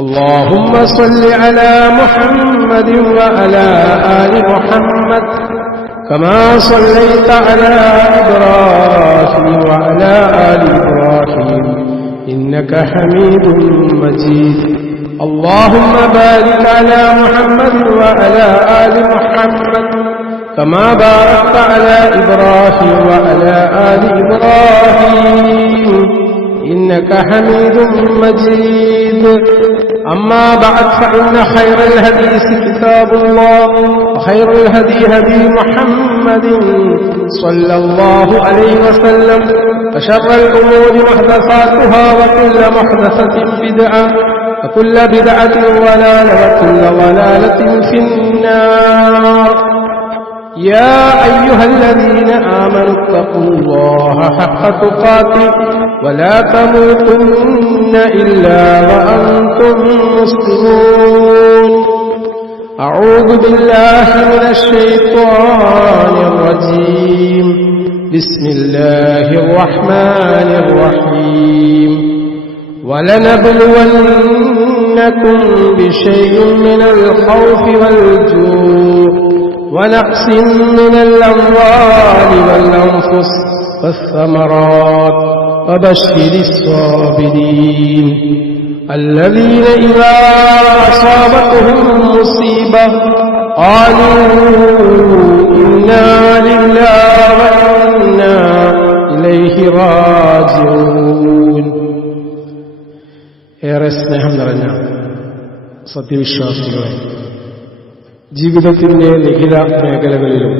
اللهم صل على محمد وعلى آل محمد كما صليت على إبراهيم وعلى آل إبراهيم إنك حميد مجيد اللهم بارك على محمد وعلى آل محمد كما باركت على إبراهيم وعلى آل إبراهيم إنك حميد مجيد أما بعد فإن خير الحديث كتاب الله وخير الهدي هدي محمد صلى الله عليه وسلم وشر الأمور محدثاتها وكل محدثة بدعة وكل بدعة ضلالة وكل ضلالة في النار يا أيها الذين آمنوا اتقوا الله حق تقاته ولا تموتن إلا وأنتم مسلمون أعوذ بالله من الشيطان الرجيم بسم الله الرحمن الرحيم ولنبلونكم بشيء من الخوف والجوع ونقص من الأموال والأنفس والثمرات وبشر الصابرين الذين إذا أصابتهم مصيبة قالوا إنا لله وإنا إليه راجعون. ഏറെ സ്നേഹം നിറഞ്ഞ സത്യവിശ്വാസികളെ, ജീവിതത്തിന്റെ നിഖില മേഖലകളിലും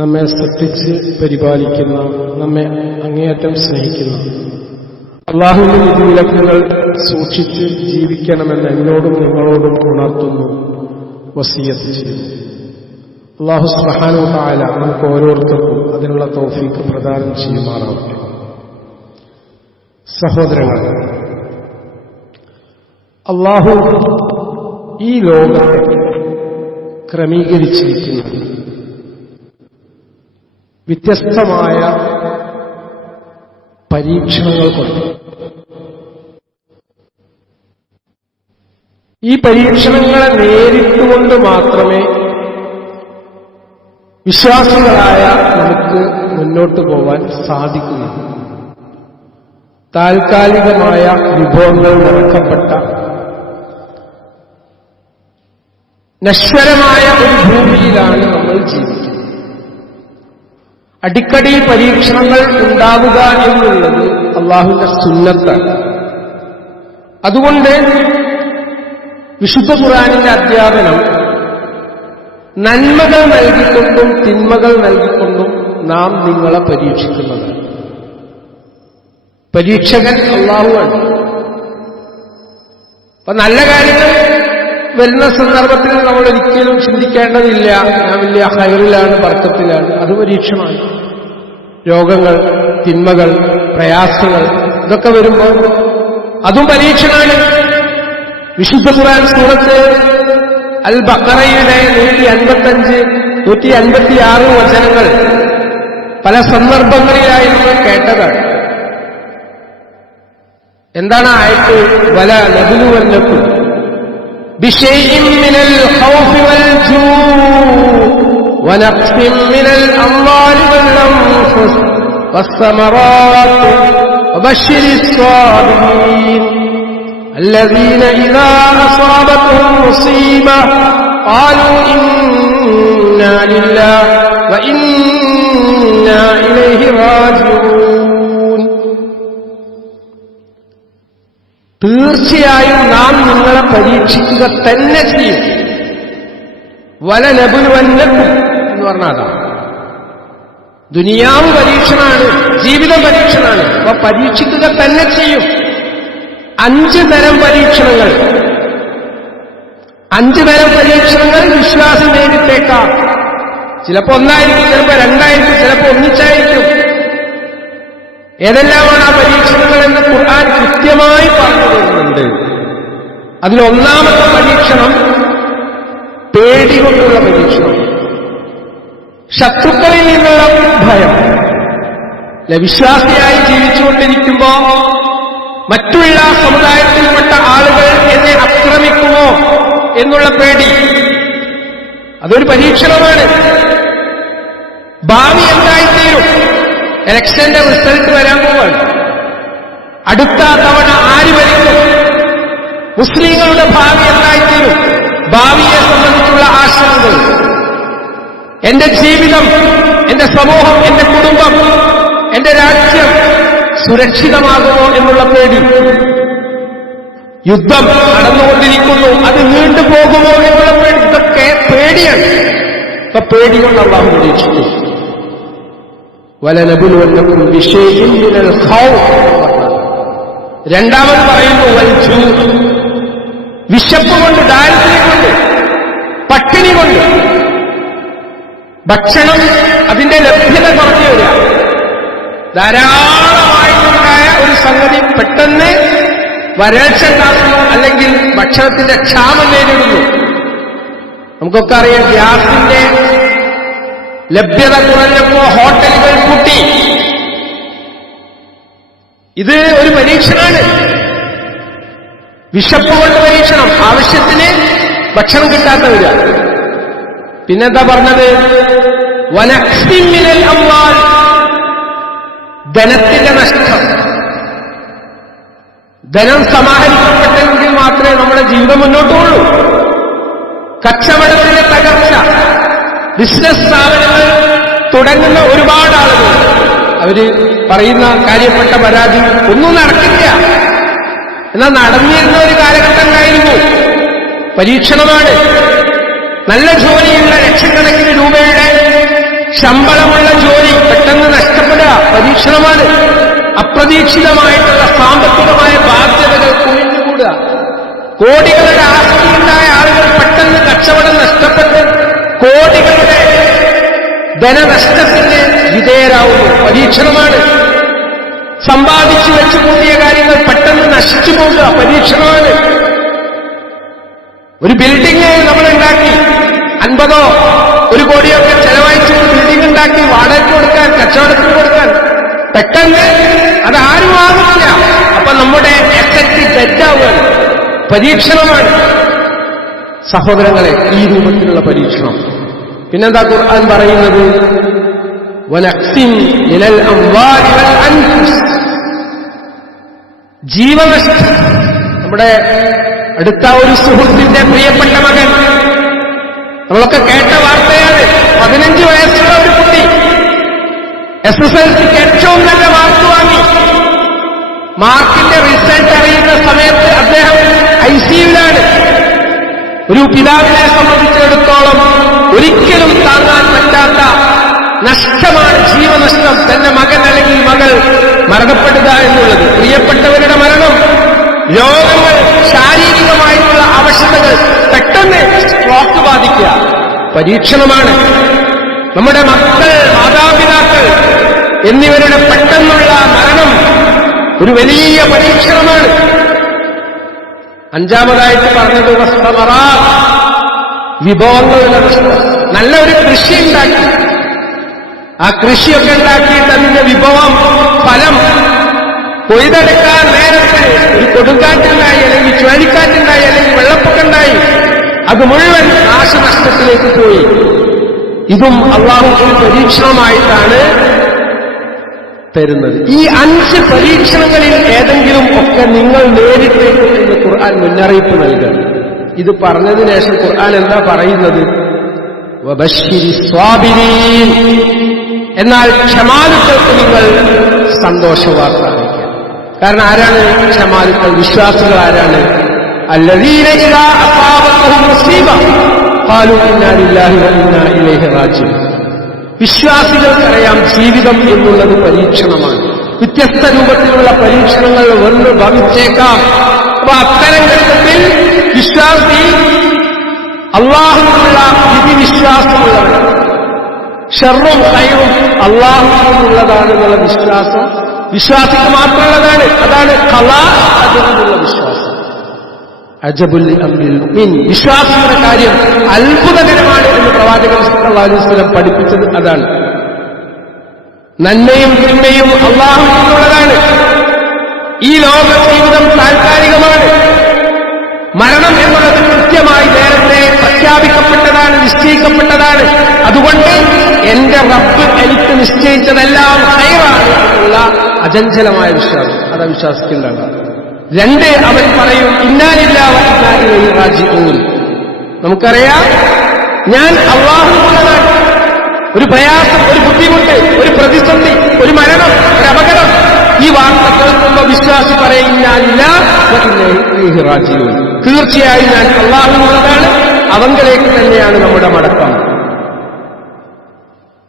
നമ്മെ ശ്രദ്ധിച്ച് പരിപാലിക്കുന്ന, നമ്മെ അങ്ങേയറ്റം സ്നേഹിക്കുന്ന അല്ലാഹുവിന്റെ വിധിവിലക്കുകൾ സൂക്ഷിച്ച് ജീവിക്കണമെന്ന് എന്നോടും നിങ്ങളോടും ഉണർത്തുന്നു, വസിയത്ത് ചെയ്യുന്നു. അല്ലാഹു സുബ്ഹാനഹു വ തആല നമുക്ക് ഓരോരുത്തർക്കും അതിനുള്ള തൗഫീഖ് പ്രദാനം ചെയ്യുമാറാവട്ടെ. സഹോദരങ്ങളെ, അല്ലാഹു ഈ ലോകത്തെ ക്രമീകരിച്ചിരിക്കുന്നത് വ്യത്യസ്തമായ പരീക്ഷണങ്ങൾ കൊണ്ട്. ഈ പരീക്ഷണങ്ങളെ നേരിട്ടുകൊണ്ട് മാത്രമേ വിശ്വാസികളായ നമുക്ക് മുന്നോട്ട് പോവാൻ സാധിക്കുകയുള്ളൂ. താൽക്കാലികമായ വിഭവങ്ങൾ നിറക്കപ്പെട്ട നശ്വരമായ ഒരു ഭൂമിയിലാണ് നമ്മൾ ജീവിക്കുന്നത്. അടിക്കടി പരീക്ഷണങ്ങൾ ഉണ്ടാവുക എന്നുള്ളത് അല്ലാഹുവിന്റെ സുന്നത്താണ്. അതുകൊണ്ട് വിശുദ്ധ ഖുർആനിന്റെ അധ്യാപനം നന്മകൾ നൽകിക്കൊണ്ടും തിന്മകൾ നൽകിക്കൊണ്ടും നാം നിങ്ങളെ പരീക്ഷിക്കുന്നതാണ്. പരീക്ഷകൻ അല്ലാഹുവാണ്. അപ്പൊ നല്ല കാര്യങ്ങൾ വരുന്ന സന്ദർഭത്തിൽ നമ്മൾ ഒരിക്കലും ചിന്തിക്കേണ്ടതില്ല ഞാൻ വലിയ ഹൈറിലാണ്, ബർക്കത്തിലാണ്. അത് പരീക്ഷണമാണ്. രോഗങ്ങൾ, തിന്മകൾ, പ്രയാസങ്ങൾ ഇതൊക്കെ വരുമ്പോൾ അതും പരീക്ഷണമാണ്. വിശുദ്ധ ഖുർആൻ സൂറത്ത് അൽ ബഖറയുടെ 155, 156 വചനങ്ങൾ പല സന്ദർഭങ്ങളിലായി നമ്മൾ കേട്ടതാണ്. എന്താണ് ആയത്ത്? വല നബ്ലുവന്നക്കും ബിശൈഇൻ മിനൽ ഖൗഫി വൽ ജൂഇ വനഖ്സിൻ മിനൽ അംവാലി വൽ അൻഫുസ് വസ്സമറാത്ത് വബശ്ശിരിസ് സ്വാബിരീൻ الذين إذا أصابتهم مصيبة قالوا إنا لله وإنا إليه راجعون. തീർച്ചയായും നാം നിങ്ങളെ പരീക്ഷിക്കുക തന്നെ ചെയ്യും. വലനബുലുവന്നക്കും എന്ന് പറഞ്ഞാൽ ദുനിയാവ് പരീക്ഷണമാണ്, ജീവിതം പരീക്ഷണമാണ്. അപ്പൊ പരീക്ഷിക്കുക തന്നെ ചെയ്യും. 5 തരം പരീക്ഷണങ്ങൾ, 5 തരം പരീക്ഷണങ്ങൾ വിശ്വാസം നേരിട്ടേക്കാം. ചിലപ്പോൾ ഒന്നായിരിക്കും, ചിലപ്പോൾ രണ്ടായിരിക്കും, ചിലപ്പോൾ ഒന്നിച്ചായിരിക്കും. ഏതെല്ലാമാണ് ആ പരീക്ഷണങ്ങൾ എന്ന് ഖുർആൻ കൃത്യമായി പറഞ്ഞു തരുന്നുണ്ട്. അതിലൊന്നാമത്തെ പരീക്ഷണം പേടികൊണ്ടുള്ള പരീക്ഷണം, ശത്രുക്കളിൽ നിന്നുള്ള ഭയം. വിശ്വാസിയായി ജീവിച്ചുകൊണ്ടിരിക്കുമ്പോ മറ്റുള്ള സമുദായത്തിൽപ്പെട്ട ആളുകൾ എന്നെ ആക്രമിക്കുമോ എന്നുള്ള പേടി. അതൊരു പരീക്ഷണമാണ്. ഭാവി എന്തായിത്തീരും? ഇലക്ഷന്റെ റിസൾട്ട് വരാൻ പോവാണ്. അടുത്ത തവണ ആര് ഭരിക്കും? മുസ്ലിങ്ങളുടെ ഭാവി എന്തായിത്തീരും? ഭാവിയെ സംബന്ധിച്ചുള്ള ആശങ്കകൾ. എന്റെ ജീവിതം, എന്റെ സമൂഹം, എന്റെ കുടുംബം, എന്റെ രാജ്യം സുരക്ഷിതമാകുമോ എന്നുള്ള പേടി. യുദ്ധം നടന്നുകൊണ്ടിരിക്കുന്നു, അത് നീണ്ടുപോകുമോ എന്നുള്ള പേടി. ഇതൊക്കെ പേടിയാണ്. ഇപ്പൊ പേടി കൊണ്ട് അല്ലാഹു പരീക്ഷിക്കും. വലനബുലുവന്നകും ബിശൈഇൻ മിനൽ ഖൗഫ്. രണ്ടാമത് പറയുന്നു വൽജൂ, വിശപ്പ് കൊണ്ട്, ദാരിദ്ര്യം കൊണ്ട്, പട്ടിണി കൊണ്ട്. ഭക്ഷണം അതിന്റെ ലഭ്യത കുറഞ്ഞു വരിക. ധാരാളമായിട്ടുണ്ടായ ഒരു സംഗതി പെട്ടെന്ന് വരൾച്ച ഉണ്ടാകുന്നു, അല്ലെങ്കിൽ ഭക്ഷണത്തിന്റെ ക്ഷാമം നേരിടുന്നു. നമുക്കൊക്കെ അറിയാം, ഗ്യാസിന്റെ ലഭ്യത കുറഞ്ഞപ്പോ ഹോട്ടലുകൾ പൂട്ടി. ഇത് ഒരു പരീക്ഷണമാണ്. വിശപ്പ് കൊണ്ട് പരീക്ഷണം, ആവശ്യത്തിന് ഭക്ഷണം കിട്ടാത്തവര്. പിന്നെന്താ പറഞ്ഞത്? വനഖ്സിൻ മിനൽ അംവാൽ, ധനത്തിന്റെ നഷ്ടം. ധനം സമാഹരിക്കപ്പെട്ടെങ്കിൽ മാത്രമേ നമ്മുടെ ജീവിതം മുന്നോട്ട് പോകൂ. കച്ചവടത്തിന്റെ തകർച്ച, ബിസിനസ് സ്ഥാപനങ്ങൾ തുടങ്ങുന്ന ഒരുപാട് ആളുകൾ അവര് പറയുന്ന കാര്യപ്പെട്ട പരാതി ഒന്നും നടക്കില്ല. എന്നാൽ നടന്നിരുന്ന ഒരു കാലഘട്ടമായിരുന്നു. പരീക്ഷണമാണ്. നല്ല ജോലിയുള്ള ലക്ഷക്കണക്കിന് രൂപയുടെ ശമ്പളമുള്ള ജോലി പെട്ടെന്ന് നഷ്ടപ്പെടുക പരീക്ഷണമാണ്. അപ്രതീക്ഷിതമായിട്ടുള്ള സാമ്പത്തികമായ ബാധ്യതകൾ കുമിഞ്ഞുകൂടുക. കോടികളുടെ ആസ്തിയുണ്ടായ ആളുകൾ പെട്ടെന്ന് കച്ചവടം നഷ്ടപ്പെട്ട് കോടികളുടെ ധനനഷ്ടത്തിന് വിധേയരാകുന്നു. പരീക്ഷണമാണ്. സമ്പാദിച്ചു വെച്ചു കൂട്ടിയ കാര്യങ്ങൾ പെട്ടെന്ന് നശിച്ചു പോകുക പരീക്ഷണമാണ്. ഒരു ബിൽഡിംഗ് നമ്മളുണ്ടാക്കി 50 1 കോടിയൊക്കെ ചെലവഴിച്ച് ബിൽഡിംഗ് ഉണ്ടാക്കി വാടകയ്ക്ക് കൊടുക്കാൻ, കച്ചവടത്തിന് കൊടുക്കാൻ, പെട്ടെന്ന് അത് ആരും ആകുന്നില്ല. അപ്പൊ നമ്മുടെ എഫക്റ്റ് തെറ്റാവുകയാണ്. പരീക്ഷണമാണ് സഹോദരങ്ങളെ, ഈ രൂപത്തിലുള്ള പരീക്ഷണം. പിന്നെന്താ ഖുർആൻ പറയുന്നത്? വനഖ്സിൻ മിനൽ അംവാലി വൽ അൻഫുസ്, ജീവനഷ്ടം. നമ്മുടെ അടുത്ത ഒരു സുഹൃത്തിന്റെ പ്രിയപ്പെട്ട മകൻ, നമ്മളൊക്കെ കേട്ട വാർത്തയാണ്. 15 വയസ്സുള്ള ഒരു കുട്ടി SSLCക്ക് ഏറ്റവും നല്ല മാർക്ക് വാങ്ങി. മാർക്കിന്റെ റിസൾട്ട് അറിയുന്ന സമയത്ത് അദ്ദേഹം ICUവിലാണ്. ഒരു പിതാവിനെ സംബന്ധിച്ചിടത്തോളം ഒരിക്കലും താങ്ങാൻ പറ്റാത്ത നഷ്ടമാണ് ജീവനഷ്ടം. തന്റെ മകൻ അല്ലെങ്കിൽ മകൾ മരണപ്പെടുക എന്നുള്ളത്. പ്രിയപ്പെട്ടവരുടെ മരണം, രോഗങ്ങൾ, ശാരീരികമായിട്ടുള്ള അവശതകൾ, പെട്ടെന്ന് സ്ട്രോക്ക് ബാധിക്കുക പരീക്ഷണമാണ്. നമ്മുടെ മക്കൾ, മാതാപിതാക്കൾ എന്നിവരുടെ പെട്ടെന്നുള്ള മരണം ഒരു വലിയ പരീക്ഷണമാണ്. അഞ്ചാമതായിട്ട് പറഞ്ഞത് വിഭവങ്ങളുടെ നഷ്ടം. നല്ല ഒരു കൃഷി ഉണ്ടാക്കി, ആ കൃഷിയൊക്കെ ഉണ്ടാക്കിയിട്ട് അതിന്റെ വിഭവം, ഫലം കൊയ്തെടുക്കാൻ നേരത്തെ ഒരു കൊടുങ്കാറ്റുണ്ടായി, അല്ലെങ്കിൽ ചുഴലിക്കാറ്റുണ്ടായി, അല്ലെങ്കിൽ വെള്ളപ്പൊക്കമുണ്ടായി, അത് മുഴുവൻ നാശനഷ്ടത്തിലേക്ക് പോയി. ഇതും അള്ളാഹു ഒരു പരീക്ഷണമായിട്ടാണ് തരുന്നത്. ഈ 5 പരീക്ഷണങ്ങളിൽ ഏതെങ്കിലും ഒക്കെ നിങ്ങൾ നേരിട്ടേക്കും എന്ന് ഖുർആൻ മുന്നറിയിപ്പ് നൽകണം. ഇത് പറഞ്ഞതിന് ശേഷം ഖുർആൻ എന്താ പറയുന്നത്? വബശ്ശിരി സ്വാബിരീൻ, എന്നാൽ ക്ഷമാലുക്കൾക്ക് നിങ്ങൾ സന്തോഷവാർത്ത അറിയിക്കുക. കാരണം ആരാണ് ക്ഷമാലുക്കൾ? വിശ്വാസികൾ ആരാണ്? അല്ലദീന ഇദാ അസാബത്തുഹും മുസീബ ഖാലൂ ഇന്നാ ലില്ലാഹി വ ഇന്നാ ഇലൈഹി റാജിഊൻ. വിശ്വാസികൾക്കറിയാം ജീവിതം എന്നുള്ളത് പരീക്ഷണമാണ്. വ്യത്യസ്ത രൂപത്തിലുള്ള പരീക്ഷണങ്ങൾ വന്ന് ഭവിച്ചേക്കാം. അപ്പൊ അത്തരം ഘട്ടത്തിൽ വിശ്വാസി അള്ളാഹുവിനുള്ള വിധിവിശ്വാസമുള്ളവർ, ഷർറും ഖൈറും അള്ളാഹുവിനുള്ളതാണെന്നുള്ള വിശ്വാസം വിശ്വാസിക്ക് മാത്രമുള്ളതാണ്. അതാണ് ഖളാ ഖദറിലുള്ള വിശ്വാസം. അജബുൽ അംരിൽ മുഅ്മിൻ, വിശ്വാസിയുടെ കാര്യം അത്ഭുതകരമാണ് എന്ന് പ്രവാചകൻ സല്ലല്ലാഹു അലൈഹി വസല്ലം പഠിപ്പിച്ചത് അതാണ്. നന്മയും തിന്മയും അള്ളാഹുവിനുള്ളതാണ്. ഈ ലോക ജീവിതം താൽക്കാലികമാണ്. മരണം എന്നുള്ളത് കൃത്യമായി നേരത്തെ പ്രഖ്യാപിക്കപ്പെട്ടതാണ്, നിശ്ചയിക്കപ്പെട്ടതാണ്. അതുകൊണ്ട് എന്റെ റബ്ബ് എനിക്ക് നിശ്ചയിച്ചതെല്ലാം ഖൈറാണ് എന്നുള്ള അചഞ്ചലമായ വിശ്വാസം, അതാ വിശ്വാസിക്കേണ്ടതാണ്. 2, അവൻ പറയും ഇന്നാ ലില്ലാഹി വ ഇന്നാ ഇലൈഹി റാജിഊൻ. നമുക്കറിയാം, ഞാൻ അല്ലാഹുവിനുള്ളതാണ്. ഒരു പ്രയാസം, ഒരു ബുദ്ധിമുട്ട്, ഒരു പ്രതിസന്ധി, ഒരു മരണം, ഒരു അപകടം, ഈ വാർത്ത കേൾക്കുമ്പോൾ വിശ്വാസി പറയും ഇന്നാ ലില്ലാഹി വ ഇന്നാ ഇലൈഹി റാജിഊൻ. തീർച്ചയായും ഞാൻ അല്ലാഹുവിനുള്ളതാണ്, അവങ്കലേക്ക് തന്നെയാണ് നമ്മുടെ മടക്കം.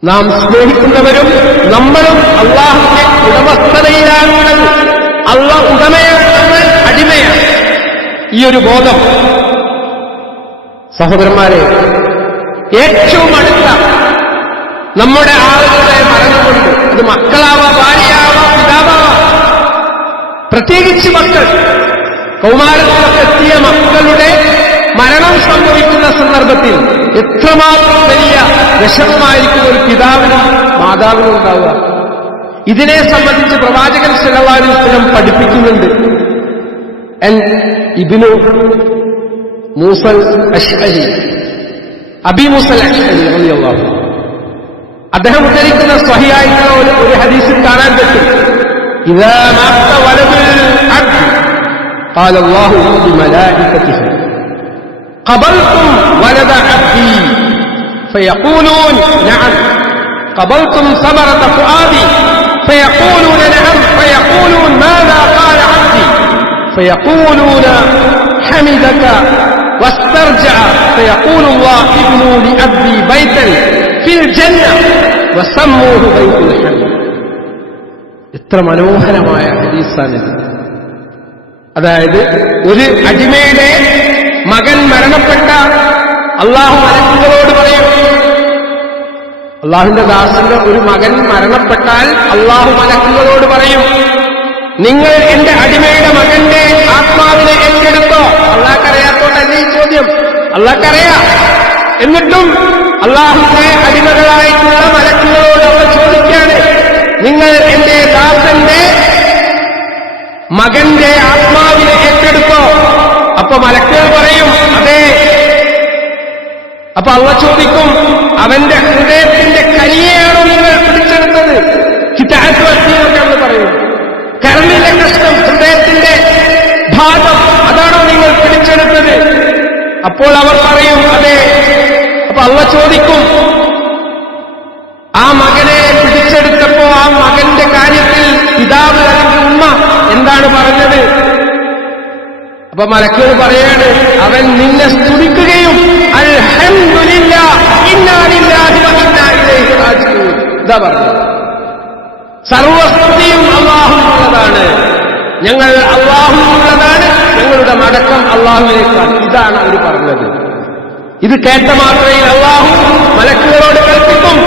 നാം സ്നേഹിക്കുന്നവരും നമ്മളും അല്ലാഹുവിന്റെ ഉടമസ്ഥതയിലാണുള്ളത്. അല്ലാഹ് ഉടമയാണ്, നമ്മൾ അടിമയാണ്. ഈ ഒരു ബോധം സഹോദരന്മാരെ, ഏറ്റവും അടുത്ത നമ്മുടെ ആളുകളുടെ മരണമുണ്ട്. അത് മക്കളാവാം, ഭാര്യയാവാം, പിതാവാവാം. പ്രത്യേകിച്ച് മക്കൾ, കൗമാരത്തിലൊക്കെ എത്തിയ മക്കളുടെ മരണം സംഭവിക്കുന്ന സന്ദർഭത്തിൽ എത്രമാത്രം വലിയ വിഷമമായിരിക്കും ഒരു പിതാവിനും മാതാവിനും ഉണ്ടാവുക. ഇതിനെ സംബന്ധിച്ച് പ്രവാചകൻ സല്ലല്ലാഹു അലൈഹി വസല്ലം പഠിപ്പിക്കുന്നുണ്ട്. ഇബ്നു മൂസൽ അശ്അരി, അബി മൂസൽ അശ്അരി റളിയല്ലാഹു അൻഹു, അദ്ദേഹം ഉദ്ധരിക്കുന്ന സ്വഹീഹായിട്ടുള്ള ഒരു ഹദീസിൽ കാണാൻ പറ്റും, ഇദാ മാത്ത വലദുൽ അബ്ദ് ഖാല അല്ലാഹു ലിമലായികതിഹി ഖബൽതും വലദ അബ്ദി ഫയഖൂലൂൻ നഅം ഖബൽതും സമറത ഫുആദി ഫയഖൂലൂന നഅം ഫയഖൂലൂൻ മാദാ ഖാല അബ്ദി ഫയഖൂലൂന ഹമിദക واسترجع فيقول الله ابنوا لعبدي بيتا في الجنة وسموه بيت الحمد. എത്ര മനോഹരമായ ഹദീസാണിത്. അതായത് ഒരു അടിമയുടെ മകൻ മരണപ്പെട്ട അല്ലാഹു മലക്കുകളോട് പറയും, അല്ലാഹുവിന്റെ ദാസന്റെ ഒരു മകൻ മരണപ്പെട്ടാൽ അല്ലാഹു മലക്കുകളോട് പറയും, നിങ്ങൾ എന്റെ അടിമയുടെ മകന്റെ ആത്മാവിനെ ഏറ്റെടുത്തോ. അള്ളാഹ്ക്കറിയാത്തോണ്ടല്ലേ ഈ ചോദ്യം, അള്ളാഹ്ക്കറിയാം. എന്നിട്ടും അള്ളാഹുവിന്റെ അടിമകളായിട്ടുള്ള മലക്കുകളോട് അവർ ചോദിക്കുകയാണ്, നിങ്ങൾ എന്റെ ദാസന്റെ മകന്റെ ആത്മാവിനെ ഏറ്റെടുത്തോ. അപ്പൊ മലക്കുകൾ പറയും അതെ. അപ്പൊ അള്ളാഹ് ചോദിക്കും, അവന്റെ ഹൃദയത്തിന്റെ കനിയെയാണോ നിങ്ങൾ പിടിച്ചെടുത്തത്? ഹിതാത്വത്തിനൊക്കെ നമ്മൾ പറയും, കരളിലെ കഷ്ണം, ഹൃദയത്തിന്റെ ഭാഗം, അതാണോ നിങ്ങൾ പിടിച്ചെടുത്തത്? അപ്പോൾ അവർ പറയും അതെ. അപ്പൊ അള്ളാഹ് ചോദിക്കും, ആ മകനെ പിടിച്ചെടുത്തപ്പോ ആ മകന്റെ കാര്യത്തിൽ പിതാവ് അല്ലെങ്കിൽ ഉമ്മ എന്താണ് പറഞ്ഞത്? അപ്പൊ മലക്കുകൾ പറയാണ്, അവൻ നിന്നെ സ്തുതിക്കുകയും അൽഹംദുലില്ലാഹ് ഇന്നാ ലില്ലാഹി വ ഇന്നാ ഇലൈഹി റാജിഊൻ ഇതാ പറഞ്ഞത്. സർവസ്തുതിയും അല്ലാഹുവിനുള്ളതാണ്, ഞങ്ങൾ അല്ലാഹുവിനുള്ളതാണ്, ഞങ്ങളുടെ മടക്കം അല്ലാഹുവിലേക്കാണ്. ഇതാണ് അവർ പറഞ്ഞത്. ഇത് കേട്ട മാത്രയിൽ അല്ലാഹു മലക്കുകളോട് കൽപ്പിക്കും,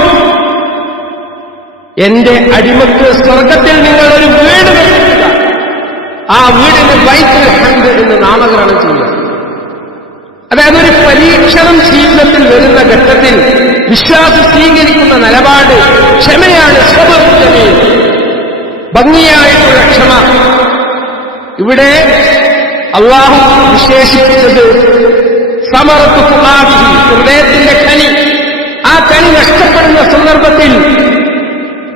എന്റെ അടിമക്ക് സ്വർഗത്തിൽ നിങ്ങൾ ഒരു വീട് നിർമ്മിക്കുക, ആ വീടിന് ബൈത്തുൽ ഹംദ് എന്ന് നാമകരണം ചെയ്യുക. അതായത് ഒരു പരീക്ഷണം ജീവിതത്തിൽ വരുന്ന ഘട്ടത്തിൽ വിശ്വാസം സ്വീകരിക്കുന്ന നിലപാട് ക്ഷമയാണ്. സ്വബർജമീൻ, ഭംഗിയായിട്ടുള്ള ക്ഷമ. ഇവിടെ അല്ലാഹു വിശേഷിപ്പിച്ചത് സമറത്തു ഫുആദിഹി, ഹൃദയത്തിന്റെ കനി. ആ കനി നഷ്ടപ്പെടുന്ന സന്ദർഭത്തിൽ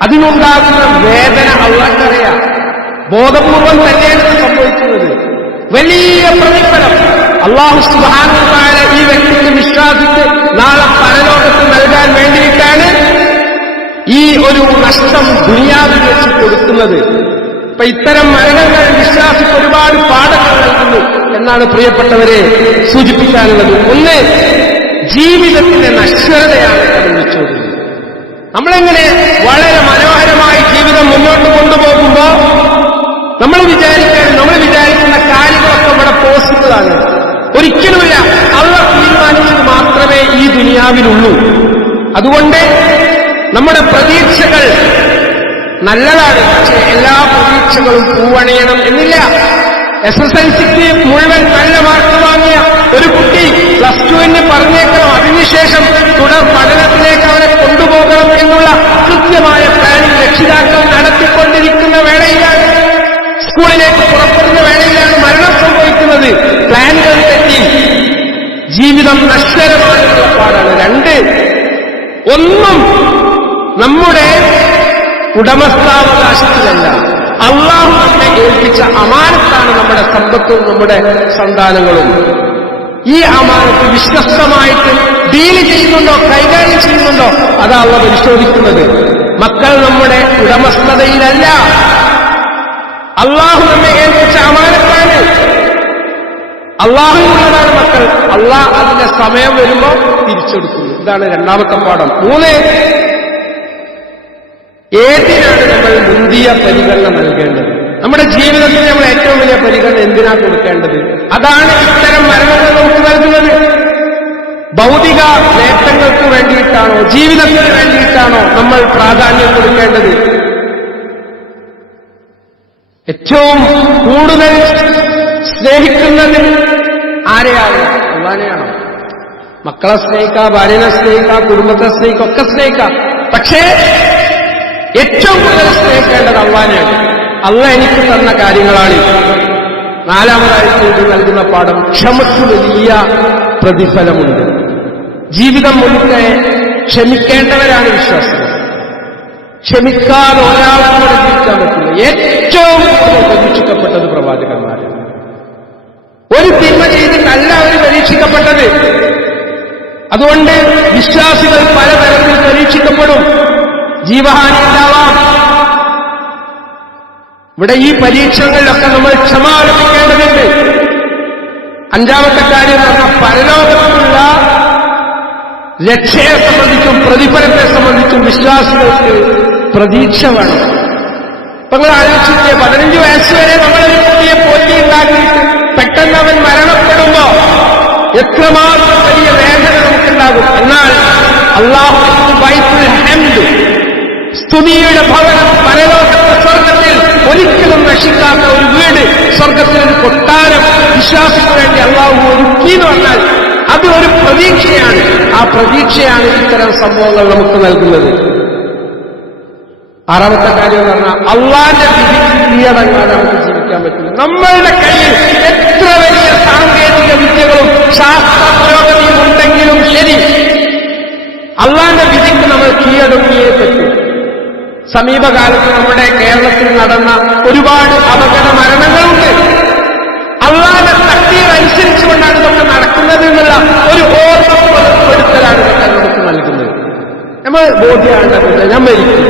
അതിനുണ്ടാകുന്ന വേദന അല്ലാഹ്ക്കറിയാം. ബോധപൂർവം തന്നെയാണ് സംഭവിക്കുന്നത്. വലിയ പ്രതിഫലം അല്ലാഹു സുബ്ഹാനഹു വ തആല ഈ വ്യക്തിക്ക് വിശ്വാസിക്ക് നാളെ പരലോകത്ത് നൽകാൻ വേണ്ടിയിട്ടാണ് ഈ ഒരു നഷ്ടം ദുനിയാവിൽ വെച്ച് കൊടുക്കുന്നത്. അപ്പൊ ഇത്തരം മരണങ്ങൾ വിശ്വാസിക്ക് ഒരുപാട് പാഠങ്ങൾ നൽകുന്നു എന്നാണ് പ്രിയപ്പെട്ടവരെ സൂചിപ്പിക്കാനുള്ളത്. ഒന്ന്, ജീവിതത്തിന്റെ നശ്വരതയാണ് അത് വിളിച്ചോടുന്നത്. നമ്മളെങ്ങനെ വളരെ മനോഹരമായി ജീവിതം മുന്നോട്ട് കൊണ്ടുപോകുമ്പോ നമ്മൾ വിചാരിക്കുന്ന കാര്യങ്ങളൊക്കെ ഇവിടെ പോസിബിൾ ആണ്. ഒരിക്കലുമില്ല. അല്ലാഹ് തീരുമാനിച്ചത് മാത്രമേ ഈ ദുനിയാവിലുള്ളൂ. അതുകൊണ്ട് നമ്മുടെ പ്രതീക്ഷകൾ നല്ലതാണ്, പക്ഷേ എല്ലാ പ്രതീക്ഷകളും പൂവണിയണം എന്നില്ല. SSLCക്ക് മുഴുവൻ നല്ല മാർക്ക് വാങ്ങിയ ഒരു കുട്ടി +2 പറഞ്ഞേക്കണം, അതിനുശേഷം തുടർ പഠനത്തിലേക്ക് അവനെ കൊണ്ടുപോകണം എന്നുള്ള കൃത്യമായ പ്ലാനിംഗ് രക്ഷിതാക്കൾ നടത്തിക്കൊണ്ടിരിക്കുന്ന വേളയിലാണ് സ്കൂളിലേക്ക് പുറപ്പെടുന്ന വേളയിലാണ് മരണം സംഭവിക്കുന്നത്. പ്ലാനുകൾ തെറ്റി ജീവിതം നശ്വരമായുള്ള പാടാണ്. രണ്ട്, ഒന്നും നമ്മുടെ ഉടമസ്ഥാവകാശത്തിലല്ല, അള്ളാഹു നമ്മെ ഏൽപ്പിച്ച അമാനത്താണ് നമ്മുടെ സമ്പത്തും നമ്മുടെ സന്താനങ്ങളും. ഈ അമാനത്ത് വിശ്വസ്തമായിട്ട് ഡീല് ചെയ്യുന്നുണ്ടോ, കൈകാര്യം ചെയ്യുന്നുണ്ടോ, അതാ അള്ളാഹു പരിശോധിക്കുന്നത്. മക്കൾ നമ്മുടെ ഉടമസ്ഥതയിലല്ല, അള്ളാഹു നമ്മെ ഏൽപ്പിച്ച അമാനത്താണ്. അള്ളാഹുവിനുള്ളതാണ് മക്കൾ. അള്ളാഹ് അതിന്റെ സമയം വരുമ്പോൾ തിരിച്ചെടുക്കുന്നു. ഇതാണ് രണ്ടാമത്തെ പാഠം. മൂന്ന്, ഏതിനാണ് നമ്മൾ മുന്തിയ പരിഗണന നൽകേണ്ടത്? നമ്മുടെ ജീവിതത്തിൽ നമ്മൾ ഏറ്റവും വലിയ പരിഗണന എന്തിനാ കൊടുക്കേണ്ടത്? അതാണ് ഇത്തരം മരണങ്ങൾ നമുക്ക് നൽകുന്നത്. ഭൗതിക നേട്ടങ്ങൾക്ക് വേണ്ടിയിട്ടാണോ, ജീവിതത്തിന് വേണ്ടിയിട്ടാണോ നമ്മൾ പ്രാധാന്യം കൊടുക്കേണ്ടത്? ഏറ്റവും കൂടുതൽ സ്നേഹിക്കുന്നത് ആരെയാണ്? അള്ളാനെയാണോ? മക്കളെ സ്നേഹിക്കുക, ഭാര്യനെ സ്നേഹിക്കുക, കുടുംബത്തെ സ്നേഹിക്കുക, ഒക്കെ സ്നേഹിക്കാം. പക്ഷേ ഏറ്റവും കൂടുതൽ സ്നേഹിക്കേണ്ടത് അള്ളാനെയാണ്. അള്ളാഹ് എനിക്ക് തന്ന കാര്യങ്ങളാണ്. നാലാമതായിട്ട് ഇത് നൽകുന്ന പാഠം, ക്ഷമയ്ക്ക് വലിയ പ്രതിഫലമുണ്ട്. ജീവിതം മുഴുക്കെ ക്ഷമിക്കേണ്ടവരാണ് വിശ്വാസികൾ. ക്ഷമിക്കാതെ ഒരാളും കൂടെ ജീവിക്കാൻ പറ്റില്ല. ഏറ്റവും കൂടുതൽ പരീക്ഷിക്കപ്പെട്ടത് പ്രവാചകന്മാരാണ്. ഒരു തിന്മ ചെയ്തിട്ടല്ല അവർ പരീക്ഷിക്കപ്പെട്ടത്. അതുകൊണ്ട് വിശ്വാസികൾ പലതരത്തിൽ പരീക്ഷിക്കപ്പെടും. ജീവഹാനി ഉണ്ടാവാം. ഇവിടെ ഈ പരീക്ഷണങ്ങളിലൊക്കെ നമ്മൾ ക്ഷമ ആരംഭിക്കേണ്ടതുണ്ട്. അഞ്ചാമത്തെ കാര്യം എന്ന് പറഞ്ഞാൽ പരലോകത്തുള്ള രക്ഷയെ സംബന്ധിച്ചും പ്രതിഫലത്തെ സംബന്ധിച്ചും വിശ്വാസികൾക്ക് പ്രതീക്ഷ വേണം. ഇപ്പൊ നിങ്ങൾ ആലോചിച്ചില്ലേ, 15 വയസ്സ് വരെ നമ്മളൊരു കുട്ടിയെ പോറ്റി ഉണ്ടാക്കിയിട്ട് പെട്ടെന്ന് അവൻ മരണപ്പെടുമ്പോ എത്രമാത്രം വലിയ വേദന നമുക്കുണ്ടാകും. എന്നാൽ അല്ലാഹു ബൈത്തുൽ ഹംദ്, സ്തുതിയുടെ ഭവനം, പരലോകത്തെ സ്വർഗത്തിൽ ഒരിക്കലും നശിക്കാത്ത ഒരു വീട്, സ്വർഗത്തിൽ ഒരു കൊട്ടാരം വിശ്വാസിക്ക് വേണ്ടി അല്ലാഹു ഒരുക്കി എന്ന് പറഞ്ഞാൽ അത് ഒരു പ്രതീക്ഷയാണ്. ആ പ്രതീക്ഷയാണ് ഇത്തരം സംഭവങ്ങൾ നമുക്ക് നൽകുന്നത്. ആറാമത്തെ കാര്യം എന്ന് പറഞ്ഞാൽ അള്ളാന്റെ വിധിക്ക് കീഴടങ്ങാതെ നമുക്ക് ജീവിക്കാൻ പറ്റില്ല. നമ്മളുടെ കയ്യിൽ എത്ര വലിയ സാങ്കേതിക വിദ്യകളും ശാസ്ത്ര പുരോഗതിയും ഉണ്ടെങ്കിലും ശരി, അള്ളാന്റെ വിധിക്ക് നമ്മൾ കീഴടങ്ങിയേ പറ്റൂ. സമീപകാലത്ത് നമ്മുടെ കേരളത്തിൽ നടന്ന ഒരുപാട് അപകട മരണങ്ങളുണ്ട്. അള്ളാന്റെ തക്തീർ അനുസരിച്ചുകൊണ്ടാണ് ഇതൊക്കെ നടക്കുന്നത് എന്നുള്ള ഒരു ഓർമ്മപ്പെടുത്തലാണ് ഇതൊക്കെ നമുക്ക് നൽകുന്നത്. നമ്മൾ ബോധ്യമാണ്, ഞാൻ മരിക്കും,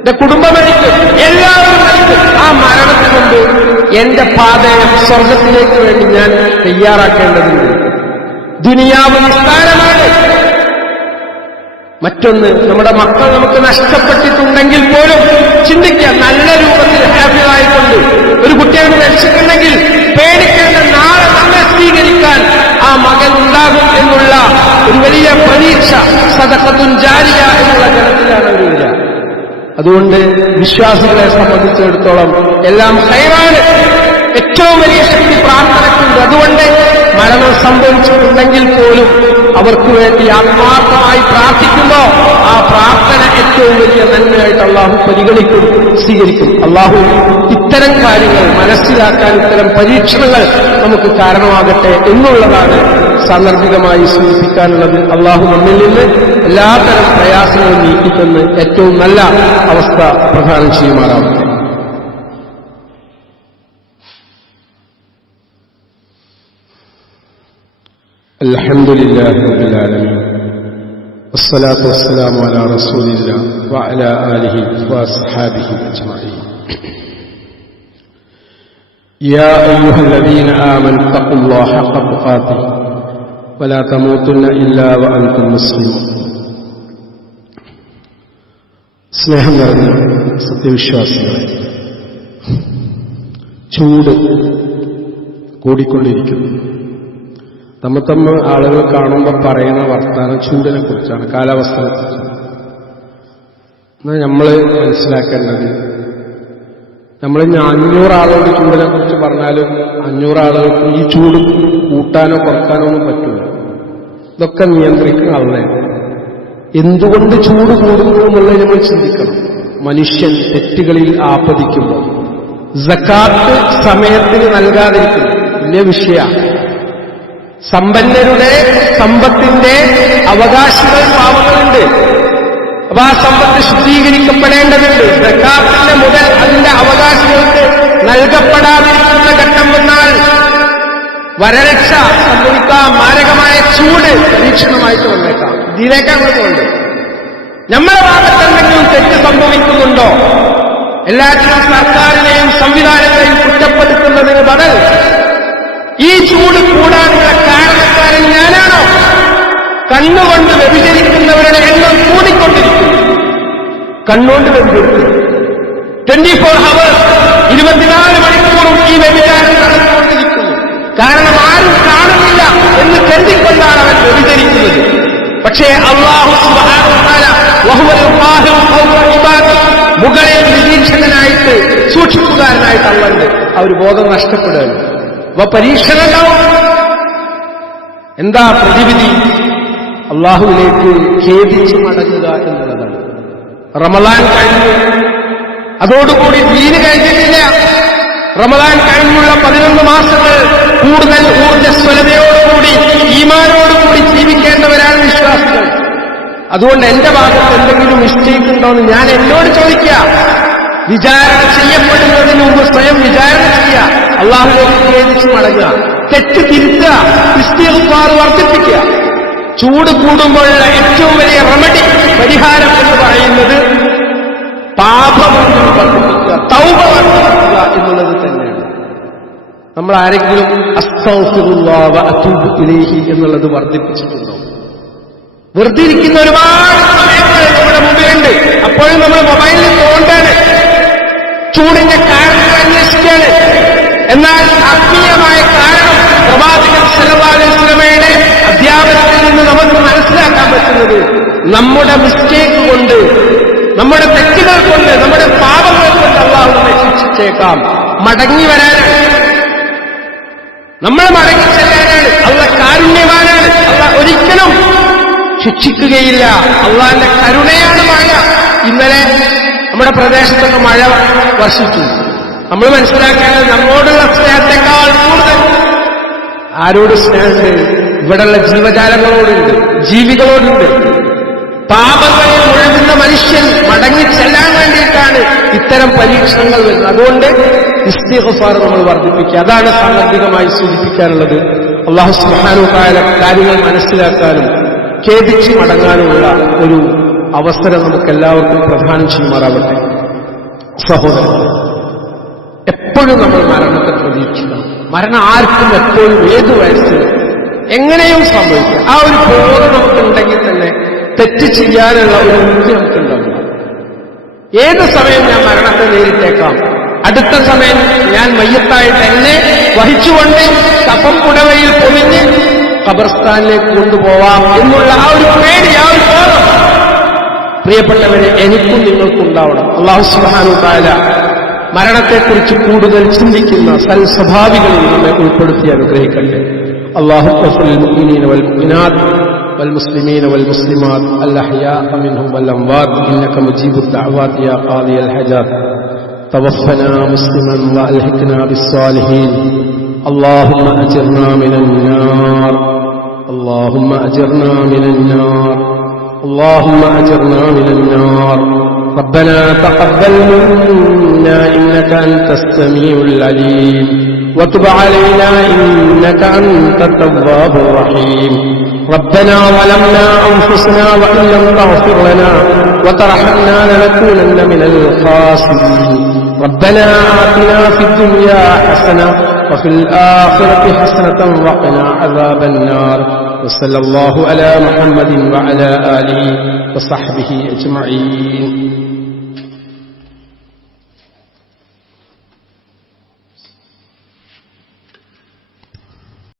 എന്റെ കുടുംബം മരിക്കും, എല്ലാവരും മരിക്കും. ആ മരണത്തിന് മുമ്പ് എന്റെ പാതയെ സ്വർഗത്തിലേക്ക് വേണ്ടി ഞാൻ തയ്യാറാക്കേണ്ടതുണ്ട്. ദുനിയാവ് നിസ്സാരമാണ്. മറ്റൊന്ന്, നമ്മുടെ മക്കൾ നമുക്ക് നഷ്ടപ്പെട്ടിട്ടുണ്ടെങ്കിൽ പോലും ചിന്തിക്കുക, നല്ല രൂപത്തിൽ ഹാപ്പിയായിക്കൊണ്ട് ഒരു കുട്ടിയെ രക്ഷിക്കുന്നെങ്കിൽ പേടിക്കേണ്ട, നാളെ നമ്മെ സ്വീകരിക്കാൻ ആ മകൻ ഉണ്ടാകും എന്നുള്ള ഒരു വലിയ പ്രതീക്ഷ സദഖത്തുൻ ജാരിയ എന്നുള്ള ഗണത്തിലാണ് അവർ വരിക. അതുകൊണ്ട് വിശ്വാസികളെ സംബന്ധിച്ചിടത്തോളം എല്ലാം ഹൈറാണ്. ഏറ്റവും വലിയ ശക്തി പ്രാർത്ഥനയ്ക്കുണ്ട്. അതുകൊണ്ട് മരണം സംഭവിച്ചിട്ടുണ്ടെങ്കിൽ പോലും അവർക്ക് വേണ്ടി ആത്മാർത്ഥമായി പ്രാർത്ഥിക്കുമ്പോൾ ആ പ്രാർത്ഥന ഏറ്റവും വലിയ നന്മയായിട്ട് അള്ളാഹു പരിഗണിക്കും, സ്വീകരിക്കും. അള്ളാഹു ഇത്തരം കാര്യങ്ങൾ മനസ്സിലാക്കാൻ, ഇത്തരം പരീക്ഷണങ്ങൾ നമുക്ക് കാരണമാകട്ടെ എന്നുള്ളതാണ് സാന്ദർഭികമായി സൂചിപ്പിക്കാനുള്ളത്. അള്ളാഹു നമ്മിൽ നിന്ന് എല്ലാത്തരം പ്രയാസങ്ങളും നീക്കിത്തന്ന് ഏറ്റവും നല്ല അവസ്ഥ പ്രദാനം ചെയ്യുമാറാവട്ടെ. അൽഹംദുലില്ലാഹി റബ്ബിൽ ആലമീൻ വസ്സലാത്തു വസ്സലാമു അലാ റസൂലില്ലാഹി വഅലാ ആലിഹി വഅസ്ഹാബിഹി അജ്മഈൻ. യാ അയ്യുഹല്ലദീന ആമനൂ തഖുല്ലാഹ ഹഖ്ക തുഖാതിഹി വലാ തമൂതുന്ന ഇല്ലാ വഅൻതും മുസ്ലിമൂൻ. സ്നേഹം നിറഞ്ഞ സത്യവിശ്വാസികളെ, ചൂട് കൂടിക്കൊണ്ടിരിക്കുന്നു. തമ്മ ആളുകൾ കാണുമ്പോൾ പറയുന്ന വർത്താനം ചൂടിനെ കുറിച്ചാണ്, കാലാവസ്ഥയെ കുറിച്ചാണ്. എന്നാൽ നമ്മൾ മനസ്സിലാക്കേണ്ടത്, നമ്മൾ 500 ആളുകളുടെ ചൂടിനെ കുറിച്ച് പറഞ്ഞാലും 500 ആളുകൾക്ക് ഈ ചൂട് കൂട്ടാനോ കുറക്കാനോ ഒന്നും പറ്റില്ല. ഇതൊക്കെ നിയന്ത്രിക്കുന്ന ആളാണ്. എന്തുകൊണ്ട് ചൂട് കൂടുന്നു എന്നുള്ളത് നമ്മൾ ചിന്തിക്കണം. മനുഷ്യൻ തെറ്റുകളിൽ ആപതിക്കുമ്പോൾ സക്കാത്ത് സമയത്തിന് നൽകാതിരിക്കുന്നു വലിയ വിഷയമാണ്. സമ്പന്നരുടെ സമ്പത്തിന്റെ അവകാശികൾ പാവങ്ങളുണ്ട്. അപ്പൊ ആ സമ്പത്ത് ശുദ്ധീകരിക്കപ്പെടേണ്ടതുണ്ട്. സക്കാത്തിന്റെ മുതൽ അതിന്റെ അവകാശികൾക്ക് നൽകപ്പെടാതിരിക്കുന്ന ഘട്ടം വന്നാൽ വരരക്ഷ സംഭവിക്കാം, മാരകമായ ചൂട് പരീക്ഷണമായിട്ട് വന്നേക്കാം. ഇതിലേക്കാണ് പോകുന്നത്. നമ്മുടെ ഭാഗത്ത് എന്തെങ്കിലും തെറ്റ് സംഭവിക്കുന്നുണ്ടോ? എല്ലാറ്റിനും സർക്കാരിനെയും സംവിധാനങ്ങളെയും കുറ്റപ്പെടുത്തുന്നതിന് ബദൽ ഈ ചൂട് കൂടാനുള്ള കാരണക്കാരൻ ഞാനാണോ? കണ്ണുകൊണ്ട് വ്യഭിചരിക്കുന്നവരുടെ എണ്ണം കൂടിക്കൊണ്ടിരിക്കുന്നു. കണ്ണുകൊണ്ട് വ്യഭിചരിക്കുന്നു. 24 hours 24 മണിക്കൂറും ഈ വ്യഭിചാരം നടന്നുകൊണ്ടിരിക്കുന്നു. കാരണം ആരും കാണുന്നില്ല എന്ന് കരുതിക്കൊണ്ടാണ് അവൻ വ്യഭിചരിക്കുന്നത്. പക്ഷേ അല്ലാഹു സുബ്ഹാനഹു വ തആല വഹുവൽ ഖാഹിറു ഫൗക ഇബാദി, മുകളിൽ നിരീക്ഷകനായിട്ട് സൂക്ഷിപ്പുകാരനായിട്ട് അള്ളണ്ട്. ആ ഒരു ബോധം നഷ്ടപ്പെടുകയാണ്. അപ്പൊ പരീക്ഷണം ഉണ്ടാവും. എന്താ പ്രതിവിധി? അള്ളാഹുവിലേക്ക് ഖേദിച്ച് മടങ്ങുക എന്നുള്ളതാണ്. റമളാൻ കഴിഞ്ഞു, അതോടുകൂടി ദീന് കഴിഞ്ഞിട്ടില്ല. റമളാൻ കഴിഞ്ഞുള്ള 11 മാസങ്ങൾ കൂടുതൽ ഊർജ്ജസ്വലതയോടുകൂടി ഈമാനോടുകൂടി ജീവിക്കേണ്ടവരാണ് വിശ്വാസികൾ. അതുകൊണ്ട് എന്റെ ഭാഗത്ത് എന്തെങ്കിലും മിസ്റ്റേക്ക് ഉണ്ടോയെന്ന് ഞാൻ എന്നോട് ചോദിക്കുക. വിചാരണ ചെയ്യപ്പെടുന്നതിന് മുമ്പ് സ്വയം വിചാരണ ചെയ്യുക. അള്ളാഹുവിലേക്ക് ഖേദിച്ച് മടങ്ങുക, തെറ്റ് തിരുത്തുക, ഇസ്തിഗ്ഫാർ വർദ്ധിപ്പിക്കുക. ചൂട് കൂടുമ്പോഴുള്ള ഏറ്റവും വലിയ റെമഡി, പരിഹാരം എന്ന് പറയുന്നത് പാപമോചനം വർദ്ധിപ്പിക്കുക, തൗബ വർദ്ധിപ്പിക്കുക എന്നുള്ളത് തന്നെയാണ്. നമ്മൾ ആരെങ്കിലും അസ്തഗ്ഫിറുല്ലാഹ വ അതൂബു ഇലൈഹി എന്നുള്ളത് വർദ്ധിപ്പിച്ചിട്ടുണ്ടോ? വെറുതെ ഇരിക്കുന്ന ഒരുപാട് സമയങ്ങൾ നമ്മുടെ മുമ്പിലുണ്ട്. അപ്പോഴും നമ്മൾ മൊബൈലിൽ തോണ്ടാണ്, ചൂടിന്റെ കാരണങ്ങൾ അന്വേഷിക്കുകയാണ്. എന്നാൽ ആത്മീയമായ കാരണം പ്രവാചകൻ സല്ലല്ലാഹു അലൈഹി വസല്ലമയുടെ അധ്യാപനത്തിൽ നിന്ന് നമുക്ക് മനസ്സിലാക്കാൻ പറ്റുന്നത് നമ്മുടെ മിസ്റ്റേക്ക് കൊണ്ട്, നമ്മുടെ തെറ്റുകൾ കൊണ്ട്, നമ്മുടെ പാപങ്ങൾ കൊണ്ട് അല്ലാഹു നമ്മെ ശിക്ഷിച്ചേക്കാം. മടങ്ങി വരാനാണ്, നമ്മൾ മടങ്ങി ചെല്ലാനാണ്. അല്ലാഹു കാരുണ്യവാനാണ്. അല്ലാഹു ഒരിക്കലും ശിക്ഷിക്കുകയില്ല. അള്ളാന്റെ കരുണയാണ് മഴ. ഇന്നലെ നമ്മുടെ പ്രദേശത്തൊക്കെ മഴ വർഷിച്ചു. നമ്മൾ മനസ്സിലാക്കേണ്ടത് നമ്മോടുള്ള സ്നേഹത്തെക്കാൾ കൂടുതൽ ആരോട് സ്നേഹമുണ്ട്? ഇവിടെയുള്ള ജീവജാലങ്ങളോടുണ്ട്, ജീവികളോടുണ്ട്. പാപങ്ങളിൽ മുഴുകുന്ന മനുഷ്യൻ മടങ്ങിച്ചെല്ലാൻ വേണ്ടിയിട്ടാണ് ഇത്തരം പരീക്ഷണങ്ങൾ വരുന്നത്. അതുകൊണ്ട് ഇസ്തിഗ്ഫാർ നമ്മൾ വർദ്ധിപ്പിക്കുക. അതാണ് സാന്ദർഭികമായി സൂചിപ്പിക്കാനുള്ളത്. അല്ലാഹു സുബ്ഹാനഹു വ തആല കാര്യങ്ങൾ മനസ്സിലാക്കാനും ഖേദിച്ച് മടങ്ങാനുമുള്ള ഒരു അവസരം നമുക്കെല്ലാവർക്കും പ്രദാനം ചെയ്യുമാറാവട്ടെ. സഹോദരങ്ങൾ, എപ്പോഴും നമ്മൾ മരണത്തെ പ്രതീക്ഷിക്കണം. മരണം ആർക്കും എപ്പോഴും ഏത് വയസ്സിൽ എങ്ങനെയും സംഭവിക്കാം. ആ ഒരു ബോധം നമുക്കുണ്ടെങ്കിൽ തന്നെ തെറ്റ് ചെയ്യാനുള്ള ഒരു മുക്തി നമുക്കുണ്ടാവില്ല. ഏത് സമയം ഞാൻ മരണത്തെ നേരിട്ടേക്കാം. അടുത്ത സമയം ഞാൻ മയ്യത്തായിട്ട് എന്നെ വഹിച്ചുകൊണ്ട് കഫം പുടവയിൽ പൊതിഞ്ഞ് ഖബർസ്ഥാനിലേക്ക് കൊണ്ടുപോവാം എന്നുള്ള ആ ഒരു പേടി, ആ ഒരു ബോധം പ്രിയപ്പെട്ടവരെ എനിക്കും നിങ്ങൾക്കുണ്ടാവണം. അല്ലാഹു സുബ്ഹാനഹു വ തആല മരണത്തെക്കുറിച്ച് കൂടുതൽ ചിന്തിക്കുന്ന സൽസ്വഭാവികളിൽ നമ്മെ ഉൾപ്പെടുത്തി അനുഗ്രഹിക്കട്ടെ. അല്ലാഹു ഗ്ഫിർ മുഅ്മിനീന വൽ മുഅ്മിനാത്ത് വൽ മുസ്ലിമീന വൽ മുസ്ലിമാത്ത് അൽ അഹ്യാഅ മിൻഹും വൽ അംവാത്ത് ഇന്നക മുജീബുദ് ദഅവാത് യാ ഖാദിയൽ ഹജാത്ത് توفنا مسلما والحقنا بالصالحين اللهم اجرنا من النار اللهم اجرنا من النار اللهم اجرنا من النار ربنا تقبل منا انك انت السميع العليم وتب علينا انك انت التواب الرحيم ربنا ظلمنا انفسنا وان لم تغفر لنا وترحمنا لنكونن من الخاسرين ربنا آتنا في الدنيا حسنة وفي الآخرة حسنة وقنا عذاب النار وصلى الله على محمد وعلى آله وصحبه أجمعين.